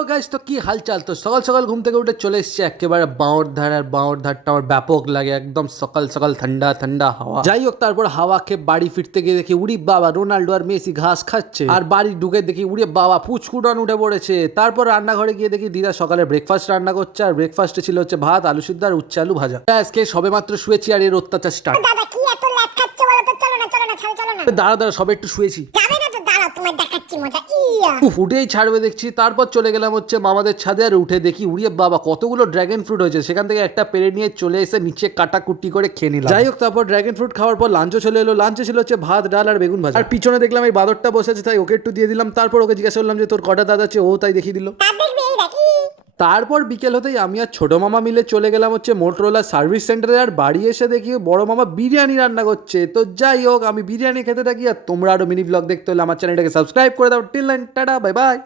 Hello guys, তো কি হালচাল? তো সকাল সকাল ঘুম থেকে উঠে চলে এসছে একেবারে বাঁওর ধার। আর বাঁওর ধারটা আমার ব্যাপক লাগে, একদম সকাল সকাল ঠান্ডা ঠান্ডা হাওয়া। যাই হোক, তারপর হাওয়া খেয়ে বাড়ি ফিরতে গিয়ে দেখি উড়ি বাবা রোনাল্ডো আর মেসি ঘাস খাচ্ছে, আর বাড়ি ঢুকে দেখি উড়ে বাবা পুচকুডন উঠে পড়েছে। তারপর রান্নাঘরে গিয়ে দেখি দিদা সকালে ব্রেকফাস্ট রান্না করছে, আর ব্রেকফাস্টে ছিল হচ্ছে ভাত, আলু সিদ্ধ আর উচ্ছে আলু ভাজা। আজকে সবে মাত্র শুয়েছি আর এর অত্যাচার স্টার্ট। দাদা কি এত ল্যাপ খাচ্ছে বলো তো? চলো না চলো না। দাঁড়া দাঁড়া, সবে একটু শুয়েছি। যাবে না তো দাঁড়াও, তোমায় দেখাচ্ছি মজা। ইয়া উফ, উঠেই ছাড়বে দেখছি। তারপর চলে গেলাম হচ্ছে মামাদের ছাদে, আর উঠে দেখি উড়িয়ে বাবা কতগুলো ড্রাগন ফ্রুট হয়েছে। সেখান থেকে একটা পেরে নিয়ে চলে এসে নিচে কাটাকুটি করে খেয়ে নিলাম। যাই হোক, তারপর ড্রাগন ফ্রুট খাওয়ার পর লাঞ্চও চলে এলো। লাঞ্চে ছিল হচ্ছে ভাত, ডাল আর বেগুন ভাজা। আর পিছনে দেখলাম এই বাদরটা বসে আছে, তাই ওকে একটু দিয়ে দিলাম। তারপর ওকে জিজ্ঞাসা করলাম যে তোর কটা দাঁত আছে, ও তাই দেখিয়ে দিল। তা দেখবে এই দেখি। তারপর বিকেল হতেই আমি আর ছোট মামা মিলে চলে গেলাম হচ্ছে মোটরোলা সার্ভিস সেন্টারে। আর বাড়ি এসে দেখি বড় মামা বিরিয়ানি রান্না করছে। তো যাই হোক, আমি বিরিয়ানি খেতে থাকি। আর তোমরা আরো মিনি ব্লগ দেখতে হলে আমার চ্যানেলটাকে সাবস্ক্রাইব করে দাও। Till then tata, bye by.